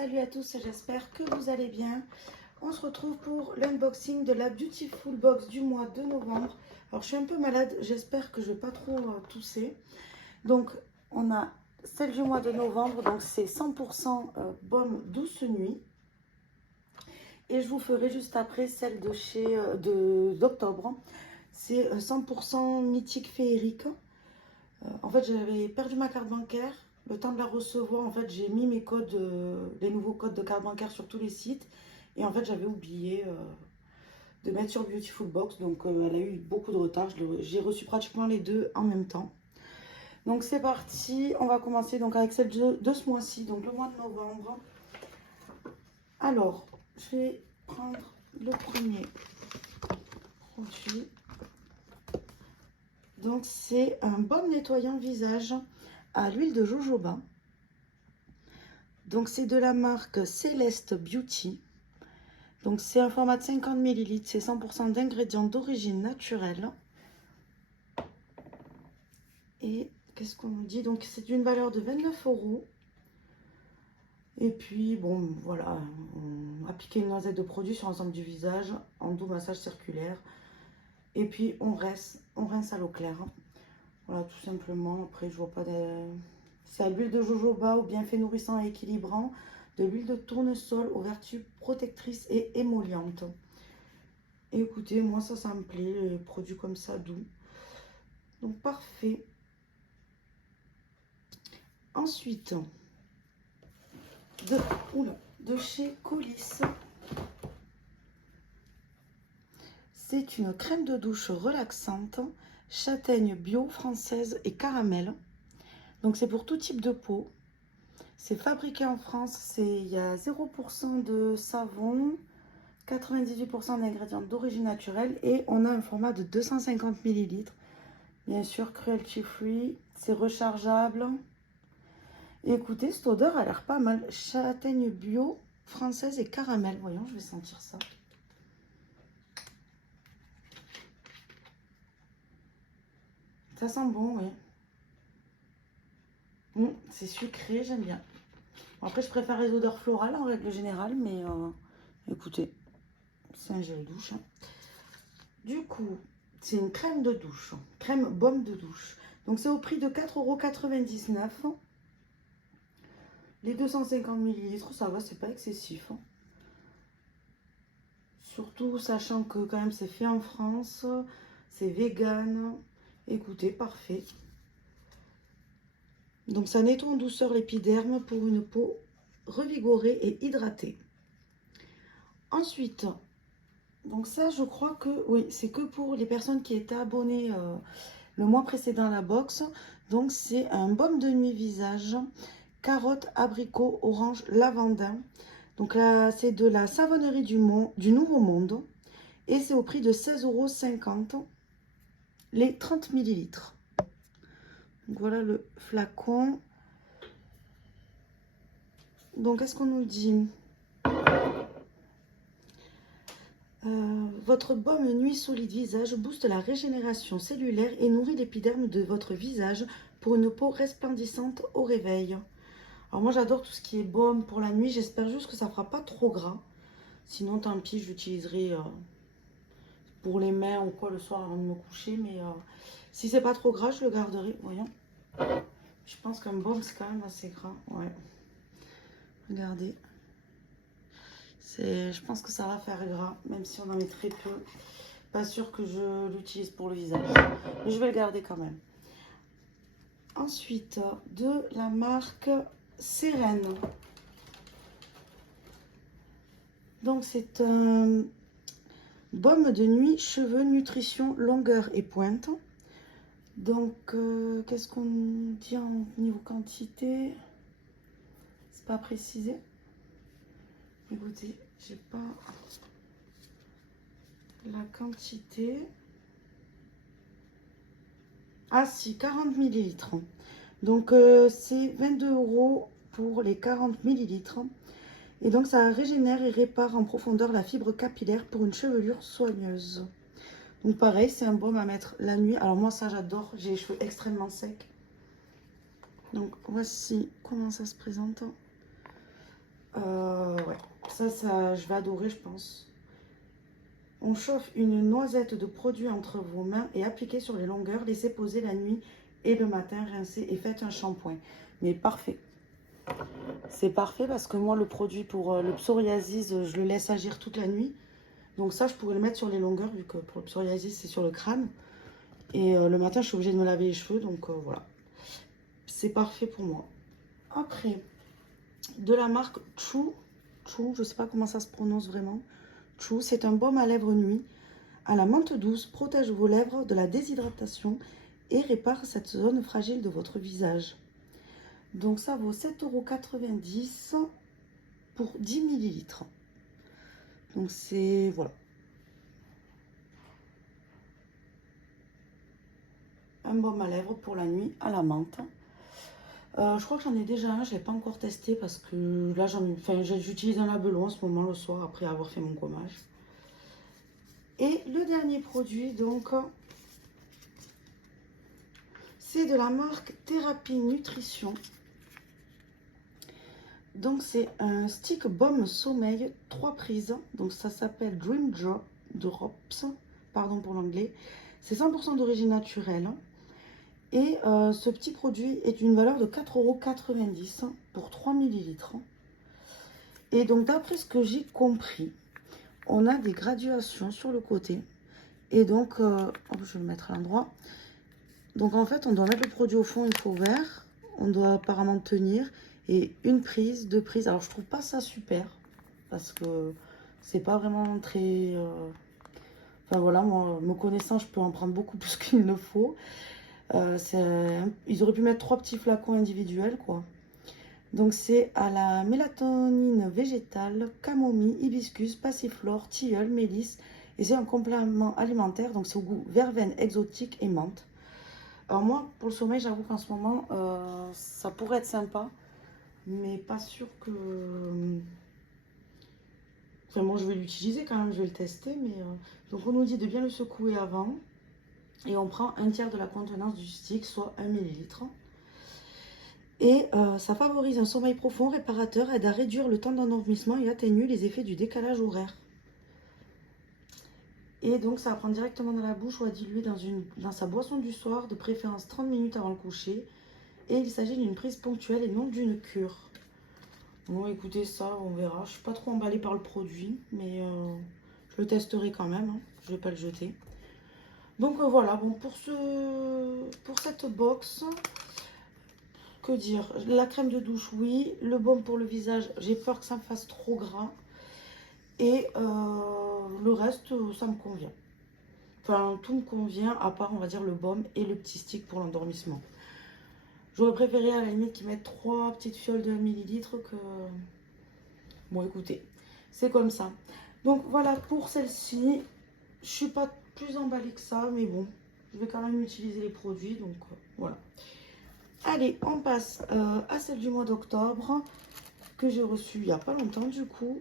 Salut à tous, j'espère que vous allez bien. On se retrouve pour l'unboxing de la Beautiful Box du mois de novembre. Alors je suis un peu malade, j'espère que je ne vais pas trop tousser. Donc on a celle du mois de novembre, donc c'est 100% baume douce nuit. Et je vous ferai juste après celle de chez d'octobre. C'est 100% mythique féerique. En fait, j'avais perdu ma carte bancaire. Le temps de la recevoir, en fait, j'ai mis mes codes, les nouveaux codes de carte bancaire sur tous les sites. Et en fait, j'avais oublié de mettre sur Beautiful Box. Donc, elle a eu beaucoup de retard. J'ai reçu pratiquement les deux en même temps. Donc, c'est parti. On va commencer donc avec celle de ce mois-ci, donc le mois de novembre. Alors, je vais prendre le premier produit. Donc, c'est un baume nettoyant visage à l'huile de jojoba. Donc, c'est de la marque Celeste Beauty. Donc, c'est un format de 50 ml. C'est 100% d'ingrédients d'origine naturelle. Et qu'est-ce qu'on nous dit? Donc, c'est d'une valeur de 29 €. Et puis, bon, voilà, on appliquer une noisette de produit sur l'ensemble du visage en doux massage circulaire. Et puis, on rince à l'eau claire. Voilà, tout simplement. Après, je vois pas de... C'est à l'huile de jojoba aux bienfaits nourrissants et équilibrants, de l'huile de tournesol aux vertus protectrices et émollientes. Et écoutez, moi ça me plaît, les produits comme ça, doux. Donc parfait. Ensuite, de chez Colis, c'est une crème de douche relaxante, châtaigne bio, française et caramel. Donc c'est pour tout type de peau. C'est fabriqué en France, il y a 0% de savon, 98% d'ingrédients d'origine naturelle et on a un format de 250 ml. Bien sûr, cruelty free, c'est rechargeable. Et écoutez, cette odeur a l'air pas mal. Châtaigne bio, française et caramel. Voyons, je vais sentir ça. Ça sent bon, oui. C'est sucré, j'aime bien. Bon, après, je préfère les odeurs florales en règle générale, mais écoutez, c'est un gel douche. Du coup, c'est une crème de douche, crème baume de douche. Donc, c'est au prix de 4,99 €. Les 250 ml, ça va, c'est pas excessif. Surtout sachant que quand même c'est fait en France, c'est vegan. Écoutez, parfait. Donc ça nettoie en douceur l'épiderme pour une peau revigorée et hydratée. Ensuite, donc ça je crois que oui, c'est que pour les personnes qui étaient abonnées le mois précédent à la box. Donc c'est un baume de nuit visage, carotte, abricot, orange, lavandin. Donc là c'est de la savonnerie du Nouveau Monde. Et c'est au prix de 16,50 € les 30 ml. Donc voilà le flacon. Donc qu'est-ce qu'on nous dit? Votre baume nuit solide visage booste la régénération cellulaire et nourrit l'épiderme de votre visage pour une peau resplendissante au réveil. Alors moi j'adore tout ce qui est baume pour la nuit. J'espère juste que ça ne fera pas trop gras. Sinon tant pis, je l'utiliserai pour les mains ou quoi le soir avant de me coucher. Mais si c'est pas trop gras, je le garderai. Voyons. Je pense qu'un baume c'est quand même assez gras. Ouais. Regardez. Je pense que ça va faire gras, même si on en met très peu. Pas sûr que je l'utilise pour le visage. Mais je vais le garder quand même. Ensuite, de la marque Sérène. Donc c'est un baume de nuit, cheveux, nutrition, longueur et pointe. Donc, qu'est-ce qu'on dit en niveau quantité? C'est pas précisé. Écoutez, j'ai pas la quantité. Ah si, 40 ml. Donc, c'est 22 € pour les 40 ml. Et donc, ça régénère et répare en profondeur la fibre capillaire pour une chevelure soigneuse. Donc, pareil, c'est un baume à mettre la nuit. Alors, moi, ça, j'adore. J'ai les cheveux extrêmement secs. Donc, voici comment ça se présente. Ouais, ça, je vais adorer, je pense. On chauffe une noisette de produit entre vos mains et appliquez sur les longueurs. Laissez poser la nuit et le matin, rincez et faites un shampoing. Mais parfait. C'est parfait parce que moi, le produit pour le psoriasis, je le laisse agir toute la nuit. Donc ça, je pourrais le mettre sur les longueurs vu que pour le psoriasis, c'est sur le crâne. Et le matin, je suis obligée de me laver les cheveux. Donc voilà. C'est parfait pour moi. Après, de la marque True, je ne sais pas comment ça se prononce vraiment. True, c'est un baume à lèvres nuit à la menthe douce, protège vos lèvres de la déshydratation et répare cette zone fragile de votre visage. Donc ça vaut 7,90 € pour 10 millilitres. Donc c'est, voilà, un baume à lèvres pour la nuit à la menthe. Je crois que j'en ai déjà un, je ne l'ai pas encore testé parce que là j'utilise un labello en ce moment le soir après avoir fait mon gommage. Et le dernier produit donc, c'est de la marque Thérapie Nutrition. Donc c'est un stick baume sommeil 3 prises. Donc ça s'appelle Dream Drops, pardon pour l'anglais. C'est 100% d'origine naturelle. Et ce petit produit est d'une valeur de 4,90 € pour 3 millilitres. Et donc d'après ce que j'ai compris, on a des graduations sur le côté. Et donc, je vais le mettre à l'endroit. Donc en fait, on doit mettre le produit au fond, il faut vert. On doit apparemment tenir. Et une prise, deux prises. Alors je trouve pas ça super. Parce que c'est pas vraiment très... Enfin voilà, moi, me connaissant, je peux en prendre beaucoup plus qu'il ne faut. Ils auraient pu mettre 3 petits flacons individuels, quoi. Donc c'est à la mélatonine végétale, camomille, hibiscus, passiflore, tilleul, mélisse. Et c'est un complément alimentaire, donc c'est au goût verveine exotique et menthe. Alors moi, pour le sommeil, j'avoue qu'en ce moment, ça pourrait être sympa. Mais pas sûr que... Enfin, moi, je vais l'utiliser quand même, je vais le tester. Mais donc on nous dit de bien le secouer avant. Et on prend un tiers de la contenance du stick, soit 1 millilitre. Et ça favorise un sommeil profond, réparateur, aide à réduire le temps d'endormissement et atténue les effets du décalage horaire. Et donc ça va prendre directement dans la bouche ou à diluer dans sa boisson du soir, de préférence 30 minutes avant le coucher. Et il s'agit d'une prise ponctuelle et non d'une cure. Bon, écoutez, ça, on verra. Je ne suis pas trop emballée par le produit, mais je le testerai quand même. Hein. Je ne vais pas le jeter. Donc voilà, bon, pour cette box... Que dire? La crème de douche, oui. Le baume pour le visage, j'ai peur que ça me fasse trop gras. Et le reste, ça me convient. Enfin, tout me convient, à part, on va dire, le baume et le petit stick pour l'endormissement. J'aurais préféré, à la limite, qu'ils mettent 3 petites fioles de 1 millilitre que... Bon, écoutez, c'est comme ça. Donc, voilà pour celle-ci. Je suis pas plus emballée que ça, mais bon, je vais quand même utiliser les produits, donc voilà. Allez, on passe à celle du mois d'octobre que j'ai reçue il n'y a pas longtemps du coup.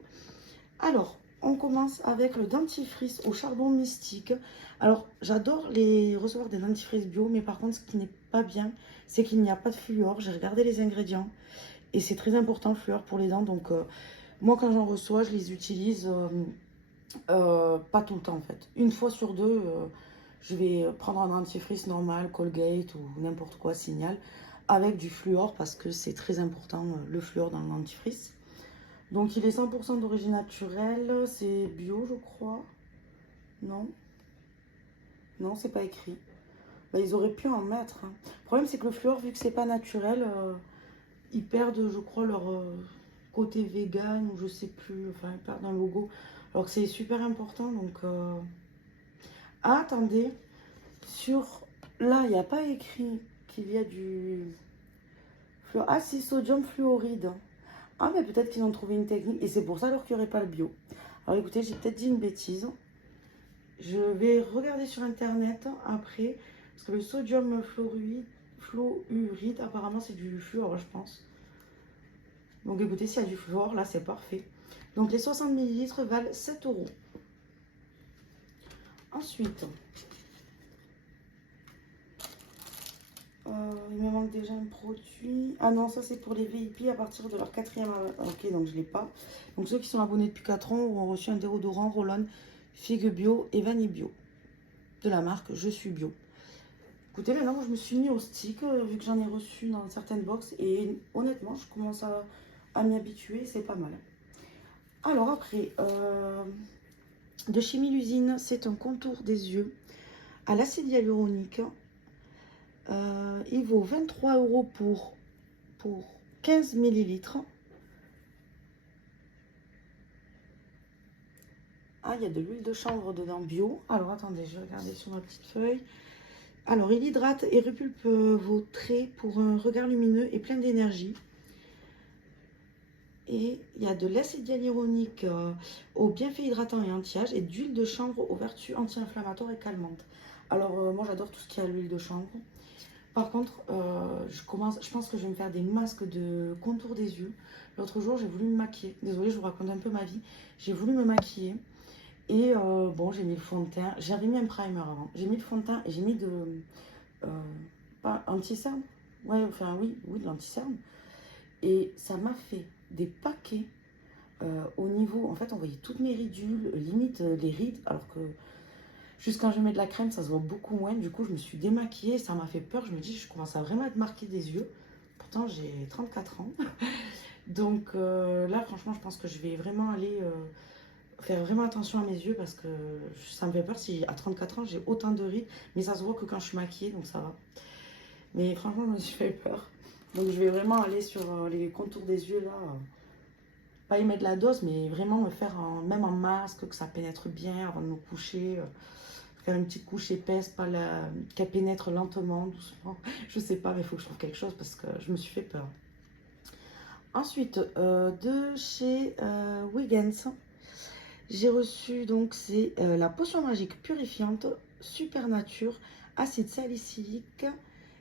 Alors, on commence avec le dentifrice au charbon mystique. Alors, j'adore recevoir des dentifrices bio, mais par contre, ce qui n'est pas bien, c'est qu'il n'y a pas de fluor. J'ai regardé les ingrédients et c'est très important le fluor pour les dents. Donc, moi, quand j'en reçois, je les utilise pas tout le temps en fait. Une fois sur deux, je vais prendre un dentifrice normal, Colgate ou n'importe quoi, Signal, avec du fluor parce que c'est très important le fluor dans le dentifrice. Donc il est 100% d'origine naturelle, c'est bio je crois. Non? Non, c'est pas écrit. Bah, ils auraient pu en mettre. Hein. Le problème c'est que le fluor, vu que c'est pas naturel, ils perdent je crois leur côté vegan ou je sais plus, enfin ils perdent un logo. Alors que c'est super important donc... Ah, attendez, là il n'y a pas écrit qu'il y a du... Ah si, sodium fluoride. Ah, mais peut-être qu'ils ont trouvé une technique. Et c'est pour ça alors qu'il n'y aurait pas le bio. Alors écoutez, j'ai peut-être dit une bêtise. Je vais regarder sur internet après. Parce que le sodium fluoride, apparemment c'est du fluor, je pense. Donc écoutez, s'il y a du fluor, là c'est parfait. Donc les 60 ml valent 7 €. Ensuite, Il me manque déjà un produit. Ah non, ça c'est pour les VIP à partir de leur 4e. Ok, donc je ne l'ai pas. Donc ceux qui sont abonnés depuis 4 ans auront reçu un déodorant Roll-On Figue Bio et Vanille Bio. De la marque Je suis Bio. Écoutez, maintenant moi, je me suis mis au stick vu que j'en ai reçu dans certaines box. Et honnêtement, je commence à m'y habituer. C'est pas mal. Alors après, de Chimie l'usine, c'est un contour des yeux à l'acide hyaluronique. Il vaut 23 € pour 15 millilitres. Ah, il y a de l'huile de chanvre dedans bio. Alors, attendez, je vais regarder sur ma petite feuille. Alors, il hydrate et repulpe vos traits pour un regard lumineux et plein d'énergie. Et il y a de l'acide hyaluronique aux bienfaits hydratants et anti-âge et d'huile de chanvre aux vertus anti-inflammatoires et calmantes. Alors, moi, j'adore tout ce qui a l'huile de chanvre. Par contre, je pense que je vais me faire des masques de contour des yeux. L'autre jour, j'ai voulu me maquiller. Désolée, je vous raconte un peu ma vie. J'ai voulu me maquiller. Et bon, j'ai mis le fond de teint. J'avais mis un primer avant. J'ai mis le fond de teint et j'ai mis de... pas anti-cerne. Ouais, enfin oui, de l'anti-cerne. Et ça m'a fait des paquets au niveau... En fait, on voyait toutes mes ridules, limite les rides, alors que... Juste quand je mets de la crème, ça se voit beaucoup moins. Du coup, je me suis démaquillée. Ça m'a fait peur. Je me dis, je commence à vraiment être marquée des yeux. Pourtant, j'ai 34 ans. Donc là, franchement, je pense que je vais vraiment aller faire vraiment attention à mes yeux parce que ça me fait peur si à 34 ans, j'ai autant de rides. Mais ça se voit que quand je suis maquillée, donc ça va. Mais franchement, je me suis fait peur. Donc je vais vraiment aller sur les contours des yeux là. Pas y mettre de la dose, mais vraiment me faire même en masque, que ça pénètre bien avant de me coucher. Faire une petite couche épaisse, pas qu'elle pénètre lentement, doucement. Je sais pas, mais il faut que je trouve quelque chose parce que je me suis fait peur. Ensuite, de chez Wiggins, j'ai reçu donc c'est la potion magique purifiante Super Nature, acide salicylique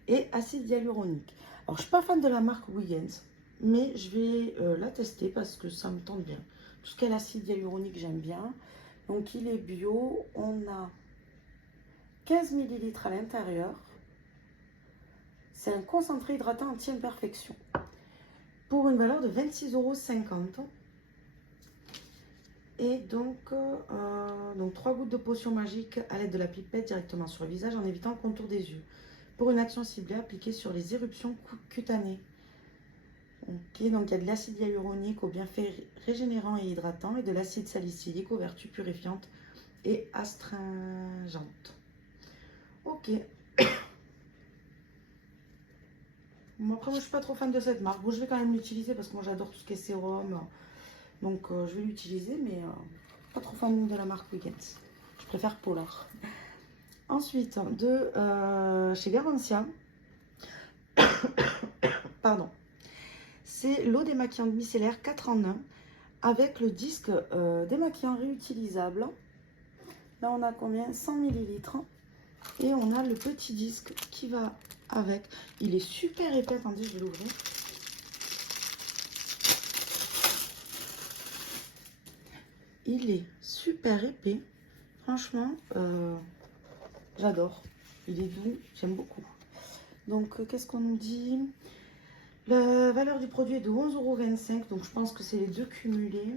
et acide hyaluronique. Alors, je suis pas fan de la marque Wiggins, mais je vais la tester parce que ça me tente bien. Tout ce qui est l'acide hyaluronique, j'aime bien. Donc, il est bio. On a 15 ml à l'intérieur. C'est un concentré hydratant anti-imperfection. Pour une valeur de 26,50 €. Et donc 3 gouttes de potion magique à l'aide de la pipette directement sur le visage en évitant le contour des yeux. Pour une action ciblée appliquée sur les éruptions cutanées. Ok, donc il y a de l'acide hyaluronique aux bienfaits régénérants et hydratants et de l'acide salicylique aux vertus purifiantes et astringentes. Ok. Bon, après, moi, je suis pas trop fan de cette marque. Bon, je vais quand même l'utiliser parce que moi, j'adore tout ce qui est sérum. Donc, je vais l'utiliser, mais pas trop fan de la marque Wiggins. Je préfère Polar. Ensuite, de chez Garantia. Pardon. C'est l'eau démaquillante micellaire 4 en 1 avec le disque démaquillant réutilisable. Là, on a combien? 100 ml. Et on a le petit disque qui va avec. Il est super épais. Attendez, je vais l'ouvrir. Il est super épais. Franchement, j'adore. Il est doux. J'aime beaucoup. Donc, qu'est-ce qu'on nous dit? La valeur du produit est de 11,25 €. Donc, je pense que c'est les deux cumulés.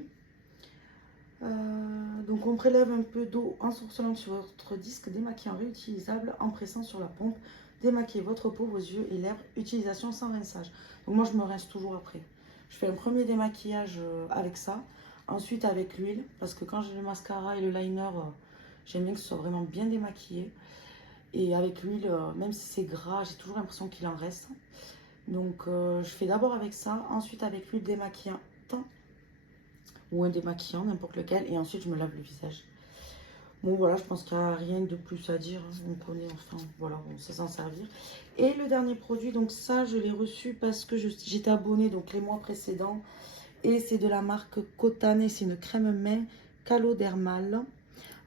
Donc, on prélève un peu d'eau ensorcelante sur votre disque démaquillant réutilisable en pressant sur la pompe. Démaquillez votre peau, vos yeux et lèvres. Utilisation sans rinçage. Donc, moi, je me rince toujours après. Je fais un premier démaquillage avec ça. Ensuite, avec l'huile. Parce que quand j'ai le mascara et le liner, j'aime bien que ce soit vraiment bien démaquillé. Et avec l'huile, même si c'est gras, j'ai toujours l'impression qu'il en reste. Donc, je fais d'abord avec ça. Ensuite, avec l'huile démaquillante. Ou un démaquillant, n'importe lequel. Et ensuite, je me lave le visage. Bon, voilà, je pense qu'il n'y a rien de plus à dire. On connaît, enfin, voilà, on sait s'en servir. Et le dernier produit, donc ça, je l'ai reçu parce que j'étais abonnée donc les mois précédents. Et c'est de la marque Cotane et c'est une crème main calodermale.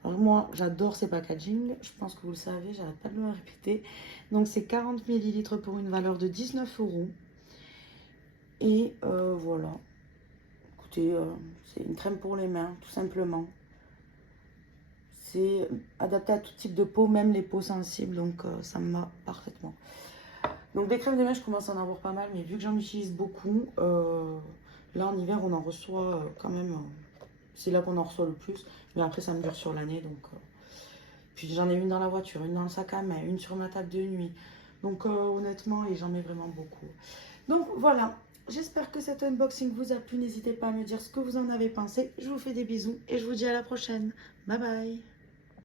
Alors moi, j'adore ces packaging. Je pense que vous le savez, j'arrête pas de le répéter. Donc, c'est 40 ml pour une valeur de 19 €. Et voilà. Écoutez, c'est une crème pour les mains, tout simplement. C'est adapté à tout type de peau, même les peaux sensibles. Donc, ça me va parfaitement. Donc des crèmes de main, je commence à en avoir pas mal, mais vu que j'en utilise beaucoup, là en hiver, on en reçoit quand même. C'est là qu'on en reçoit le plus, mais après ça me dure sur l'année, donc. Puis j'en ai une dans la voiture, une dans le sac à main, une sur ma table de nuit. Donc honnêtement, et j'en mets vraiment beaucoup. Donc voilà, j'espère que cet unboxing vous a plu. N'hésitez pas à me dire ce que vous en avez pensé. Je vous fais des bisous et je vous dis à la prochaine. Bye bye.